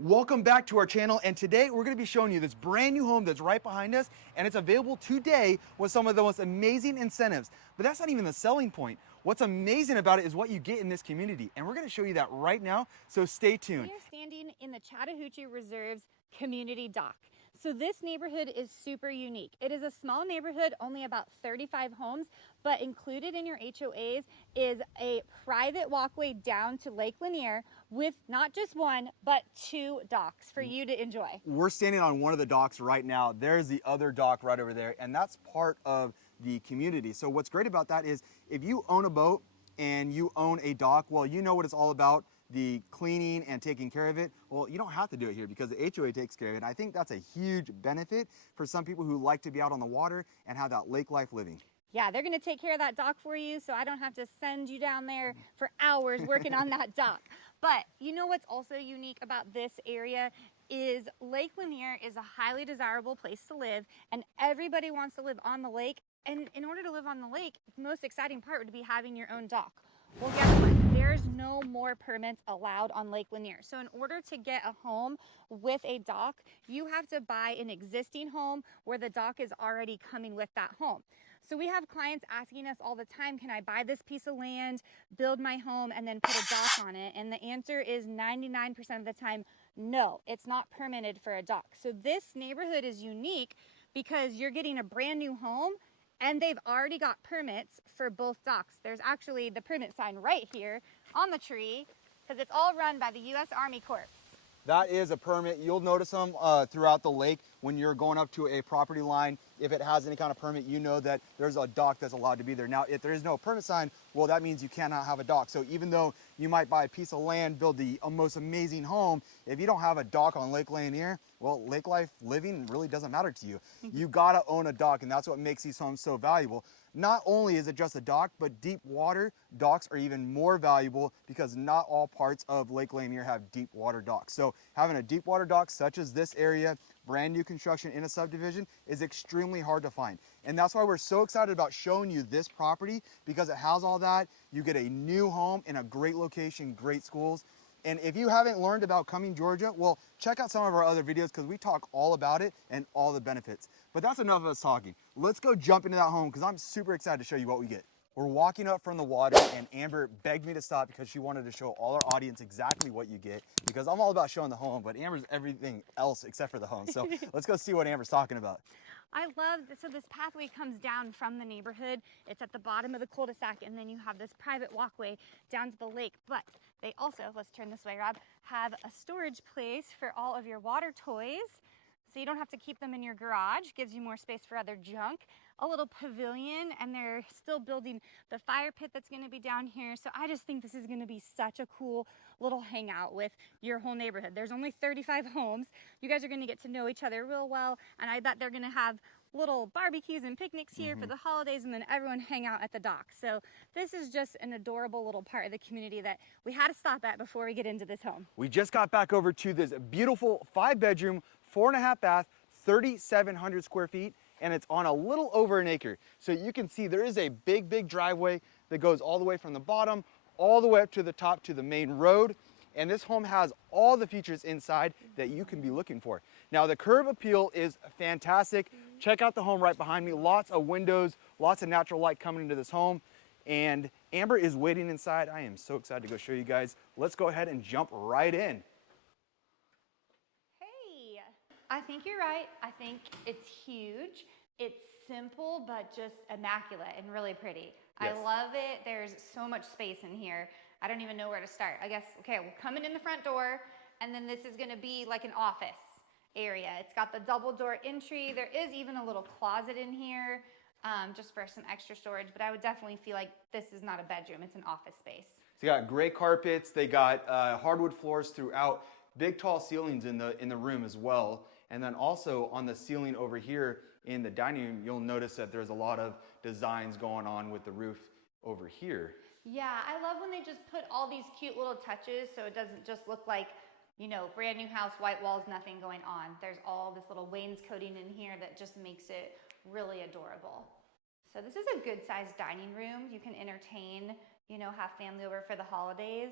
Welcome back to our channel, and today we're going to be showing you this brand new home that's right behind us, and it's available today with some of the most amazing incentives. But that's not even the selling point. What's amazing about it is what you get in this community, and we're going to show you that right now, so stay tuned. We are standing in the Chattahoochee Reserve's community dock. So this neighborhood is super unique. It is a small neighborhood, only about 35 homes, but included in your HOAs is a private walkway down to Lake Lanier with not just one, but two docks for you to enjoy. We're standing on one of the docks right now. There's the other dock right over there, and that's part of the community. So what's great about that is if you own a boat and you own a dock, well, you know what it's all about, the cleaning and taking care of it. Well, you don't have to do it here because the HOA takes care of it. I think that's a huge benefit for some people who like to be out on the water and have that lake life living. Yeah, they're gonna take care of that dock for you, so I don't have to send you down there for hours working on that dock. But you know what's also unique about this area is Lake Lanier is a highly desirable place to live, and everybody wants to live on the lake. And in order to live on the lake, the most exciting part would be having your own dock. Well, guess what? There's no more permits allowed on Lake Lanier. So in order to get a home with a dock, you have to buy an existing home where the dock is already coming with that home. So we have clients asking us all the time, can I buy this piece of land, build my home, and then put a dock on it? And the answer is 99% of the time, no, it's not permitted for a dock. So this neighborhood is unique because you're getting a brand new home and they've already got permits for both docks. There's actually the permit sign right here on the tree because it's all run by the U.S. Army Corps. That is a permit. You'll notice them throughout the lake when you're going up to a property line. If it has any kind of permit, you know that there's a dock that's allowed to be there. Now, if there is no permit sign, well, that means you cannot have a dock. So even though you might buy a piece of land, build the most amazing home, if you don't have a dock on Lake Lanier, well, lake life living really doesn't matter to you. You gotta own a dock, and that's what makes these homes so valuable. Not only is it just a dock, but deep water docks are even more valuable because not all parts of Lake Lanier have deep water docks. So having a deep water dock such as this area, brand new construction in a subdivision, is extremely hard to find. And that's why we're so excited about showing you this property, because it has all that. You get a new home in a great location, great schools. And if you haven't learned about Cumming, Georgia, well, check out some of our other videos because we talk all about it and all the benefits. But that's enough of us talking. Let's go jump into that home because I'm super excited to show you what we get. We're walking up from the water, and Amber begged me to stop because she wanted to show all our audience exactly what you get, because I'm all about showing the home, but Amber's everything else except for the home. So let's go see what Amber's talking about. I love this. So this pathway comes down from the neighborhood. It's at the bottom of the cul-de-sac, and then you have this private walkway down to the lake. But they also, let's turn this way, Rob, have a storage place for all of your water toys. So you don't have to keep them in your garage, gives you more space for other junk. A little pavilion, and they're still building the fire pit that's gonna be down here. So I just think this is gonna be such a cool little hangout with your whole neighborhood. There's only 35 homes. You guys are gonna get to know each other real well, and I bet they're gonna have little barbecues and picnics here for the holidays, and then everyone hang out at the dock. So this is just an adorable little part of the community that we had to stop at before we get into this home. We just got back over to this beautiful 5-bedroom, 4.5 bath, 3,700 square feet, and it's on a little over an acre. So you can see there is a big driveway that goes all the way from the bottom all the way up to the top to the main road. And this home has all the features inside that you can be looking for. Now, the curb appeal is fantastic. Check out the home right behind me. Lots of windows, lots of natural light coming into this home. And Amber is waiting inside. I am so excited to go show you guys. Let's go ahead and jump right in. Hey, I think you're right. I think it's huge. It's simple, but just immaculate and really pretty. Yes. I love it. There's so much space in here. I don't even know where to start. I guess, okay, we're coming in the front door, and then this is gonna be like an office area. It's got the double door entry. There is even a little closet in here just for some extra storage, but I would definitely feel like this is not a bedroom, it's an office space. So you got gray carpets, they got hardwood floors throughout, big tall ceilings in the room as well. And then also on the ceiling over here in the dining room, you'll notice that there's a lot of designs going on with the roof over here. Yeah, I love when they just put all these cute little touches so it doesn't just look like, you know, brand new house, white walls, nothing going on. There's all this little wainscoting in here that just makes it really adorable. So this is a good sized dining room. You can entertain, you know, have family over for the holidays.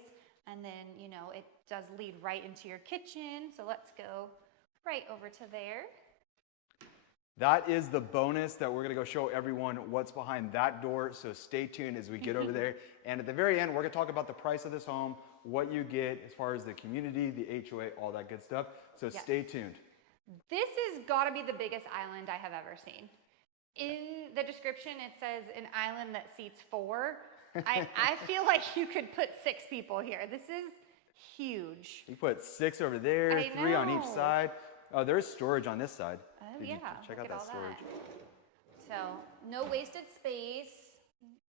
And then, you know, it does lead right into your kitchen. So let's go right over to there. That is the bonus that we're gonna go show everyone what's behind that door. So stay tuned as we get over there. And at the very end, we're gonna talk about the price of this home, what you get as far as the community, the HOA, all that good stuff. So stay tuned. This has gotta be the biggest island I have ever seen. In the description, it says an island that seats 4. I feel like you could put 6 people here. This is huge. You put 6 over there, 3 on each side. Oh, there's storage on this side. Oh, Did yeah. you check out that storage. So, no wasted space.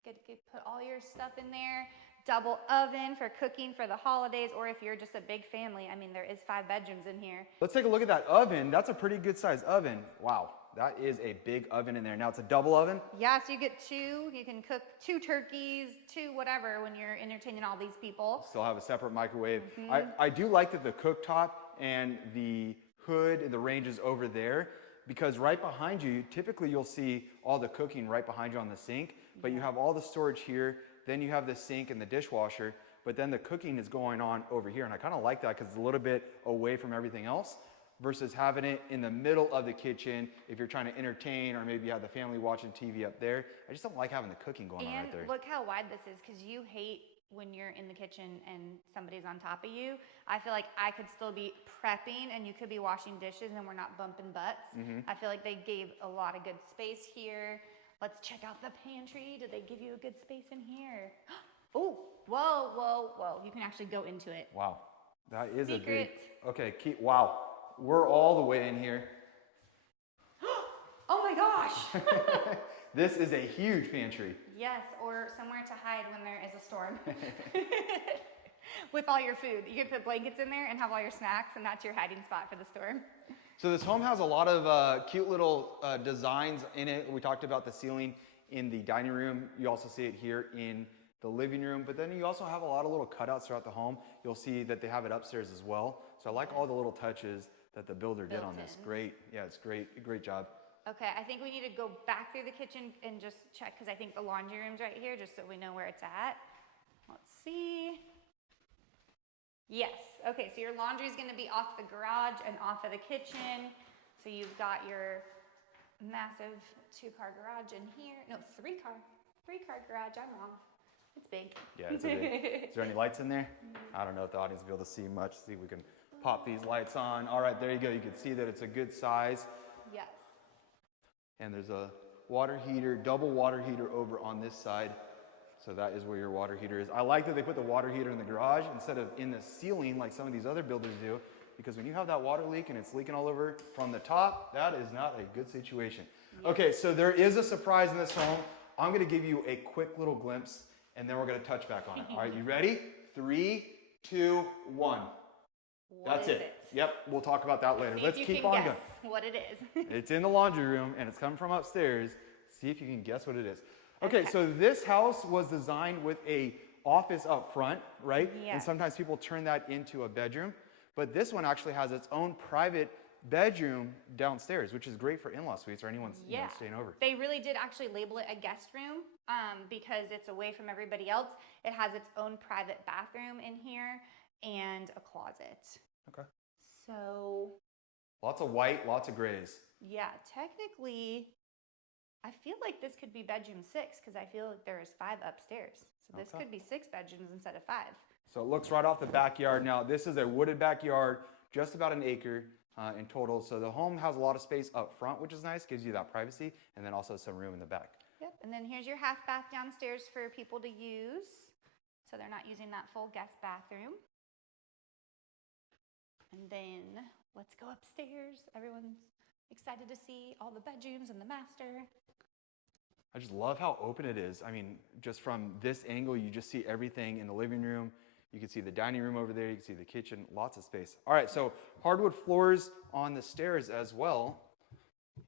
Get put all your stuff in there. Double oven for cooking for the holidays, or if you're just a big family. I mean, there is 5 bedrooms in here. Let's take a look at that oven. That's a pretty good size oven. Wow, that is a big oven in there. Now it's a double oven? Yeah, so you get 2. You can cook 2 turkeys, 2 whatever when you're entertaining all these people. Still have a separate microwave. I do like that the cooktop and the hood and the range is over there, because right behind you, typically you'll see all the cooking right behind you on the sink, but you have all the storage here, then you have the sink and the dishwasher, but then the cooking is going on over here. And I kind of like that because it's a little bit away from everything else versus having it in the middle of the kitchen if you're trying to entertain, or maybe you have the family watching TV up there. I just don't like having the cooking going on right there. And look how wide this is, because you hate when you're in the kitchen and somebody's on top of you. I feel like I could still be prepping and you could be washing dishes and we're not bumping butts. I feel like they gave a lot of good space here. Let's check out the pantry. Did they give you a good space in here? Oh, whoa, whoa, whoa. You can actually go into it. Wow, that is Secret. a big, okay, wow. We're all the way in here. Oh my gosh. This is a huge pantry. Yes, or somewhere to hide when there is a storm. With all your food. You can put blankets in there and have all your snacks, and that's your hiding spot for the storm. So this home has a lot of cute little designs in it. We talked about the ceiling in the dining room. You also see it here in the living room, but then you also have a lot of little cutouts throughout the home. You'll see that they have it upstairs as well. So I like all the little touches that the builder did on this. Great. Yeah, it's great. Great job. Okay, I think we need to go back through the kitchen and just check, because I think the laundry room's right here, just so we know where it's at. Let's see. Yes, okay, so your laundry's gonna be off the garage and off of the kitchen. So you've got your massive 2-car garage in here. No, 3-car garage, I'm wrong. It's big. Yeah, it's a big. Is there any lights in there? I don't know if the audience will be able to see much. See if we can pop these lights on. All right, there you go. You can see that it's a good size. Yes. And there's a water heater, double water heater over on this side. So that is where your water heater is. I like that they put the water heater in the garage instead of in the ceiling like some of these other builders do, because when you have that water leak and it's leaking all over from the top, that is not a good situation. Yes. Okay, so there is a surprise in this home. I'm gonna give you a quick little glimpse and then we're gonna touch back on it. All right, you ready? 3, 2, 1. That's it. Yep, we'll talk about that later. Let's keep on going. What it is. It's in the laundry room and it's coming from upstairs. See if you can guess what it is. Okay, so this house was designed with a office up front, right? Yes. And sometimes people turn that into a bedroom. But this one actually has its own private bedroom downstairs, which is great for in-law suites or anyone staying over. They really did actually label it a guest room because it's away from everybody else. It has its own private bathroom in here and a closet. Okay. So lots of white, lots of grays. Yeah, technically, I feel like this could be bedroom 6 because I feel like there is 5 upstairs. So this could be 6 bedrooms instead of 5. So it looks right off the backyard. Now, this is a wooded backyard, just about an acre in total. So the home has a lot of space up front, which is nice, gives you that privacy, and then also some room in the back. Yep, and then here's your half bath downstairs for people to use. So they're not using that full guest bathroom. And then let's go upstairs. Everyone's excited to see all the bedrooms and the master. I just love how open it is. I mean, just from this angle, you just see everything in the living room. You can see the dining room over there. You can see the kitchen, lots of space. All right, so hardwood floors on the stairs as well.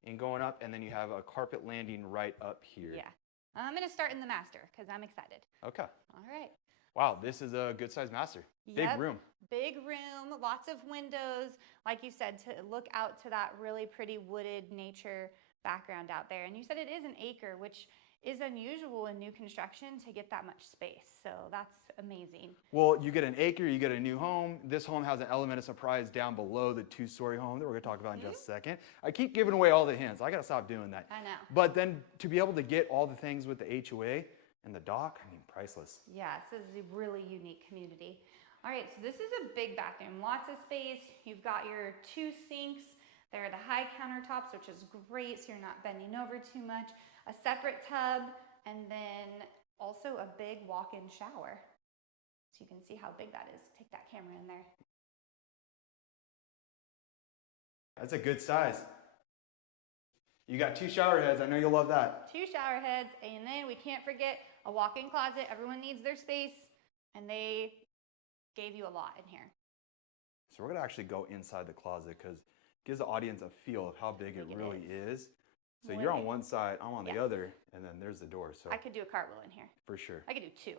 And going up, and then you have a carpet landing right up here. Yeah, I'm gonna start in the master because I'm excited. Okay. All right. Wow, this is a good sized master. Big room. Big room, lots of windows. Like you said, to look out to that really pretty wooded nature background out there. And you said it is an acre, which is unusual in new construction to get that much space. So that's amazing. Well, you get an acre, you get a new home. This home has an element of surprise down below the 2-story home that we're going to talk about in just a second. I keep giving away all the hints. I got to stop doing that. I know. But then to be able to get all the things with the HOA and the dock, I mean, priceless. Yeah, this is a really unique community. All right, so this is a big bathroom, lots of space. You've got your 2 sinks. There are the high countertops, which is great, so you're not bending over too much. A separate tub, and then also a big walk-in shower. So you can see how big that is. Take that camera in there. That's a good size. You got 2 shower heads. I know you'll love that. 2 shower heads, and then we can't forget a walk-in closet. Everyone needs their space, and they gave you a lot in here. So we're going to actually go inside the closet because it gives the audience a feel of how big it really is. So you're on one side, I'm on the other, and then there's the door. So I could do a cartwheel in here. For sure. I could do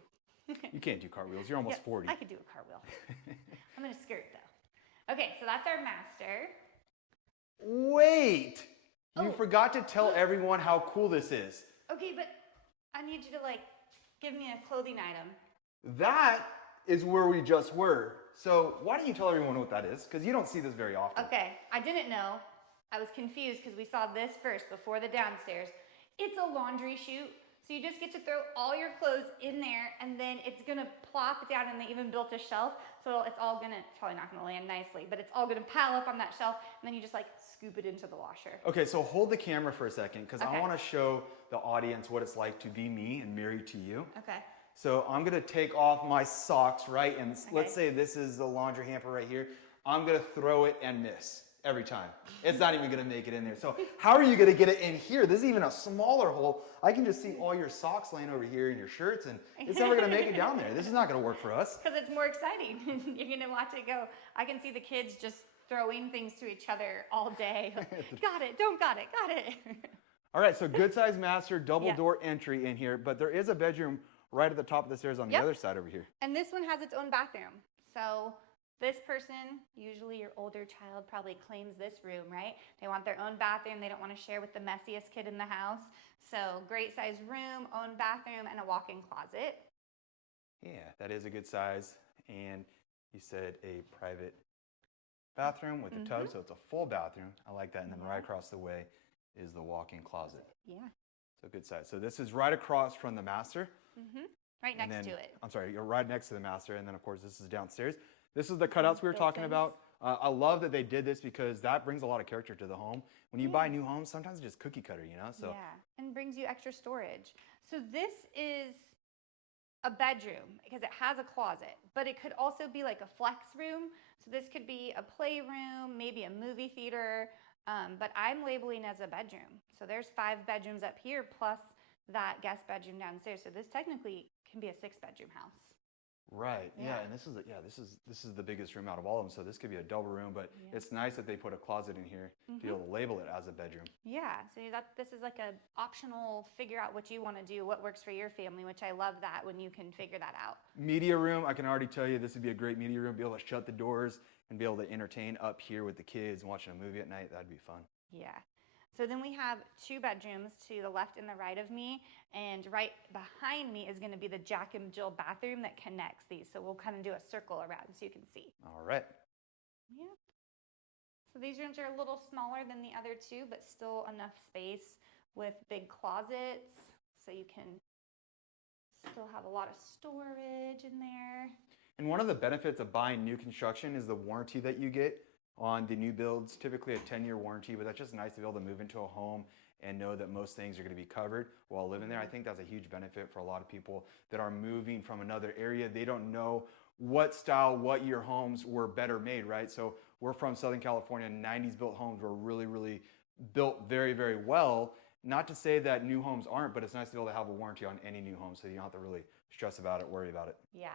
2. You can't do cartwheels. You're almost 40. I could do a cartwheel. I'm going to skirt, though. Okay, so that's our master. Wait! You forgot to tell everyone how cool this is. Okay, but I need you to, like, give me a clothing item. That is where we just were. So why don't you tell everyone what that is? Because you don't see this very often. Okay, I didn't know. I was confused because we saw this first before the downstairs. It's a laundry chute. So you just get to throw all your clothes in there, and then it's gonna plop down, and they even built a shelf. So it's all gonna, it's probably not gonna land nicely, but it's all gonna pile up on that shelf, and then you just like scoop it into the washer. Okay, so hold the camera for a second, because I wanna show the audience what it's like to be me and married to you. Okay. So I'm gonna take off my socks, right? And let's say this is the laundry hamper right here. I'm gonna throw it and miss every time. It's not even gonna make it in there. So how are you gonna get it in here? This is even a smaller hole. I can just see all your socks laying over here and your shirts, and it's never gonna make it down there. This is not gonna work for us. Because it's more exciting. You're gonna watch it go. I can see the kids just throwing things to each other all day. Got it, don't got it, got it. All right, so good size master, double door entry in here, but there is a bedroom right at the top of the stairs on the other side over here. And this one has its own bathroom. So this person, usually your older child, probably claims this room, right? They want their own bathroom. They don't want to share with the messiest kid in the house. So great size room, own bathroom, and a walk-in closet. Yeah, that is a good size. And you said a private bathroom with a tub, so it's a full bathroom. I like that. And then right across the way is the walk-in closet. Yeah. So good size. So this is right across from the master. Right next to it. I'm sorry, you're right next to the master. And then of course this is downstairs. This is the cutouts we were talking about. I love that they did this because that brings a lot of character to the home. When you buy new homes, sometimes it's just cookie cutter, you know? So yeah, and brings you extra storage. So this is a bedroom because it has a closet, but it could also be like a flex room. So this could be a playroom, maybe a movie theater, but I'm labeling as a bedroom. So there's 5 bedrooms up here plus that guest bedroom downstairs. So this technically can be a 6-bedroom house. Right. Yeah. And this is the biggest room out of all of them. So this could be a double room, but it's nice that they put a closet in here to be able to label it as a bedroom. Yeah. So this is like a optional figure out what you want to do, what works for your family, which I love that when you can figure that out. Media room. I can already tell you this would be a great media room. Be able to shut the doors and be able to entertain up here with the kids and watching a movie at night. That'd be fun. Yeah. So then we have 2 bedrooms to the left and the right of me, and right behind me is going to be the Jack and Jill bathroom that connects these. So we'll kind of do a circle around so you can see. All right. Yep. So these rooms are a little smaller than the other 2, but still enough space with big closets, so you can still have a lot of storage in there. And one of the benefits of buying new construction is the warranty that you get on the new builds, typically a 10-year warranty, but that's just nice to be able to move into a home and know that most things are going to be covered while living there. I think that's a huge benefit for a lot of people that are moving from another area. They don't know what style, what year homes were better made, right? So we're from Southern California, 90s built homes were really, really built very, very well. Not to say that new homes aren't, but it's nice to be able to have a warranty on any new home so you don't have to really stress about it, worry about it. Yeah.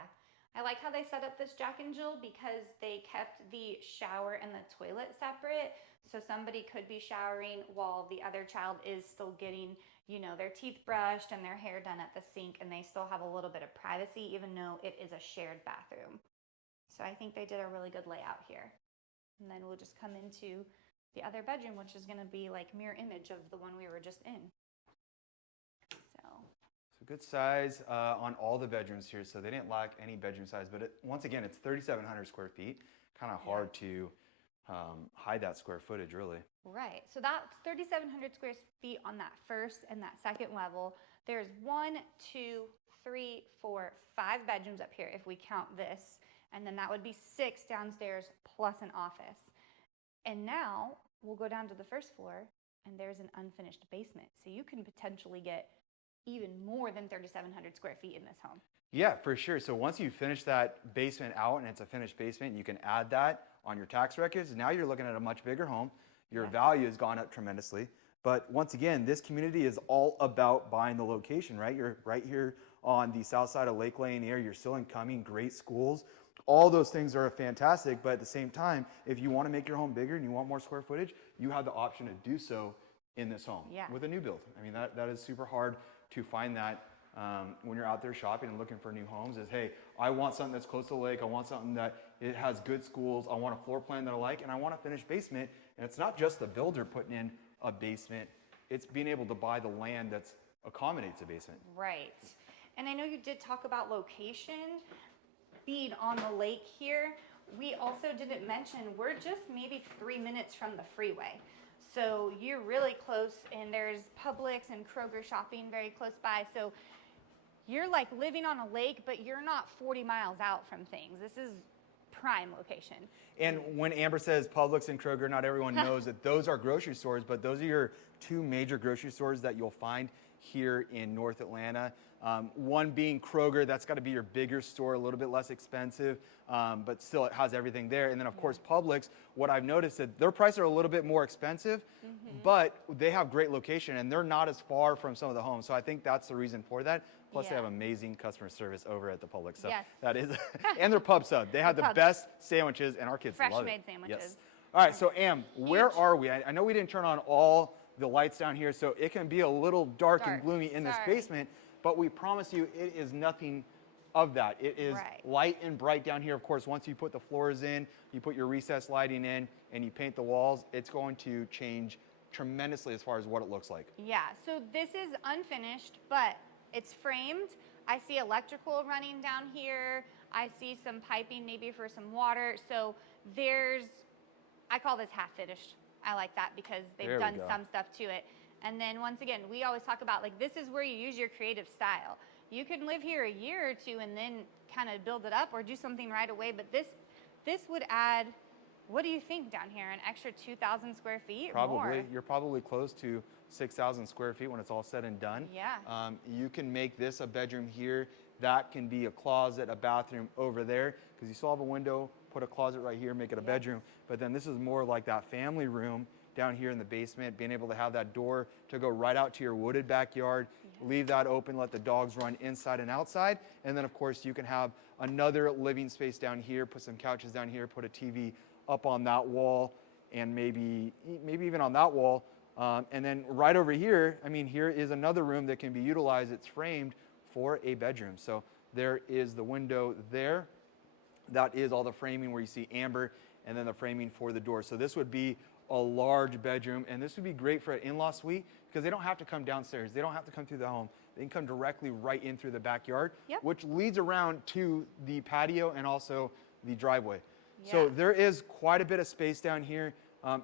I like how they set up this Jack and Jill because they kept the shower and the toilet separate. So somebody could be showering while the other child is still getting, you know, their teeth brushed and their hair done at the sink, and they still have a little bit of privacy even though it is a shared bathroom. So I think they did a really good layout here. And then we'll just come into the other bedroom, which is going to be like mirror image of the one we were just in. So Good size on all the bedrooms here, so they didn't lack any bedroom size. But once again, it's 3,700 square feet. Kind of hard to hide that square footage, really. Right. So that's 3,700 square feet on that first and that second level. There's 1, 2, 3, 4, 5 bedrooms up here if we count this, and then that would be 6 downstairs plus an office. And now we'll go down to the first floor, and there's an unfinished basement. So you can potentially get even more than 3,700 square feet in this home. Yeah, for sure. So once you finish that basement out and it's a finished basement, you can add that on your tax records. Now you're looking at a much bigger home. Your value has gone up tremendously. But once again, this community is all about buying the location, right? You're right here on the south side of Lake Lanier. You're still in Cumming, great schools. All those things are fantastic, but at the same time, if you want to make your home bigger and you want more square footage, you have the option to do so in this home with a new build. I mean, that is super hard to find that when you're out there shopping and looking for new homes is, hey, I want something that's close to the lake. I want something that it has good schools. I want a floor plan that I like, and I want a finished basement. And it's not just the builder putting in a basement. It's being able to buy the land that accommodates a basement. Right. And I know you did talk about location being on the lake here. We also didn't mention we're just maybe 3 minutes from the freeway. So you're really close, and there's Publix and Kroger shopping very close by. So you're like living on a lake, but you're not 40 miles out from things. This is prime location. And when Amber says Publix and Kroger, not everyone knows that those are grocery stores, but those are your 2 major grocery stores that you'll find here in North Atlanta. One being Kroger, that's got to be your bigger store, a little bit less expensive, but still it has everything there. And then of course Publix, what I've noticed that their prices are a little bit more expensive, but they have great location and they're not as far from some of the homes. So I think that's the reason for that. Plus they have amazing customer service over at the Publix. So that is, and their pub sub. They have the best sandwiches and our kids love it. Fresh made sandwiches. Yes. All right, so Am, where are we? I know we didn't turn on all the lights down here, so it can be a little dark and gloomy in this basement, but we promise you it is nothing of that. It is light and bright down here. Of course, once you put the floors in, you put your recessed lighting in, and you paint the walls, it's going to change tremendously as far as what it looks like. Yeah, so this is unfinished, but it's framed. I see electrical running down here. I see some piping maybe for some water. So there's, I call this half finished. I like that because they've done some stuff to it. And then once again, we always talk about like, this is where you use your creative style. You can live here a year or 2 and then kind of build it up or do something right away. But this would add, what do you think down here? An extra 2,000 square feet? Probably. More? You're probably close to 6,000 square feet when it's all said and done. Yeah. You can make this a bedroom here. That can be a closet, a bathroom over there, because you still have a window, put a closet right here, make it a bedroom. But then this is more like that family room down here in the basement, being able to have that door to go right out to your wooded backyard, leave that open, let the dogs run inside and outside. And then of course you can have another living space down here, put some couches down here, put a TV up on that wall, and maybe even on that wall. And then right over here, I mean, here is another room that can be utilized. It's framed for a bedroom. So there is the window there. That is all the framing where you see amber, and then the framing for the door. So this would be a large bedroom, and this would be great for an in-law suite because they don't have to come downstairs. They don't have to come through the home. They can come directly right in through the backyard, which leads around to the patio and also the driveway. So there is quite a bit of space down here.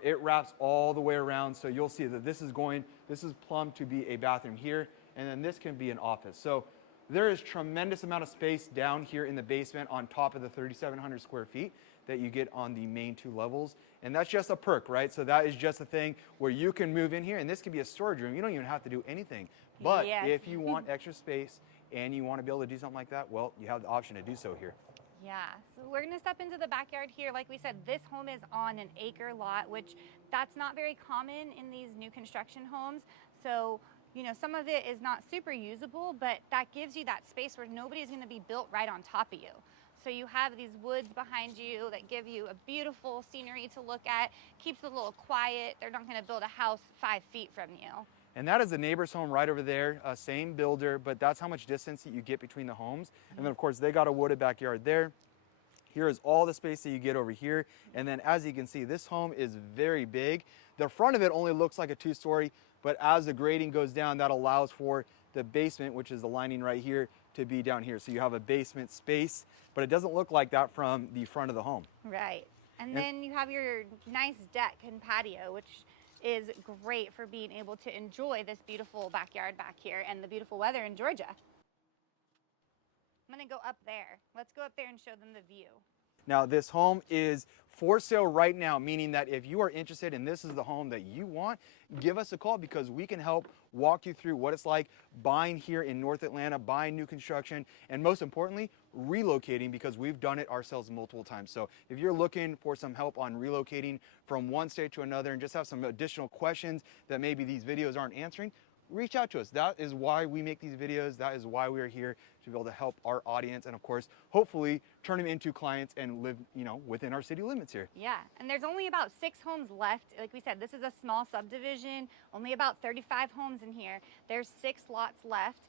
It wraps all the way around, so you'll see that this is plumbed to be a bathroom here, and then this can be an office. So there is tremendous amount of space down here in the basement on top of the 3,700 square feet that you get on the main 2 levels. And that's just a perk, right? So that is just a thing where you can move in here, and this could be a storage room. You don't even have to do anything. But if you want extra space and you want to be able to do something like that, well, you have the option to do so here. Yeah, so we're gonna step into the backyard here. Like we said, this home is on an acre lot, which that's not very common in these new construction homes. So, you know, some of it is not super usable, but that gives you that space where nobody's gonna be built right on top of you. So you have these woods behind you that give you a beautiful scenery to look at, keeps it a little quiet. They're not gonna build a house 5 feet from you. And that is the neighbor's home right over there, same builder, but that's how much distance that you get between the homes. And then of course they got a wooded backyard there. Here is all the space that you get over here. And then as you can see, this home is very big. The front of it only looks like a 2-story, but as the grading goes down, that allows for the basement, which is the lining right here, to be down here. So you have a basement space, but it doesn't look like that from the front of the home. Right. And then you have your nice deck and patio, which is great for being able to enjoy this beautiful backyard back here and the beautiful weather in Georgia. I'm gonna go up there. Let's go up there and show them the view. Now, this home is for sale right now, meaning that if you are interested and this is the home that you want, give us a call because we can help walk you through what it's like buying here in North Atlanta, buying new construction, and most importantly, relocating, because we've done it ourselves multiple times. So if you're looking for some help on relocating from one state to another and just have some additional questions that maybe these videos aren't answering, reach out to us. That is why we make these videos. That is why we are here, to be able to help our audience and, of course, hopefully turn them into clients and live, within our city limits here. Yeah, and there's only about 6 homes left. Like we said, this is a small subdivision, only about 35 homes in here. There's 6 lots left.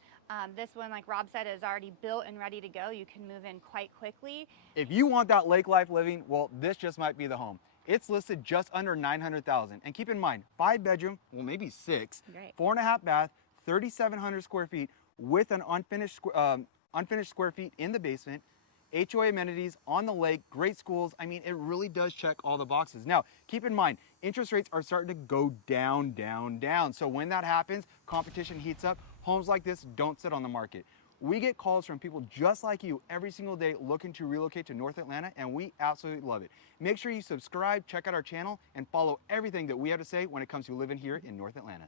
This one, like Rob said, is already built and ready to go. You can move in quite quickly. If you want that lake life living, well, this just might be the home. It's listed just under $900,000. And keep in mind, 5 bedroom, well, maybe 6, Great. 4.5 bath, 3,700 square feet with an unfinished square feet in the basement, HOA amenities on the lake, great schools. I mean, it really does check all the boxes. Now, keep in mind, interest rates are starting to go down, down, down. So when that happens, competition heats up. Homes like this don't sit on the market. We get calls from people just like you every single day looking to relocate to North Atlanta, and we absolutely love it. Make sure you subscribe, check out our channel, and follow everything that we have to say when it comes to living here in North Atlanta.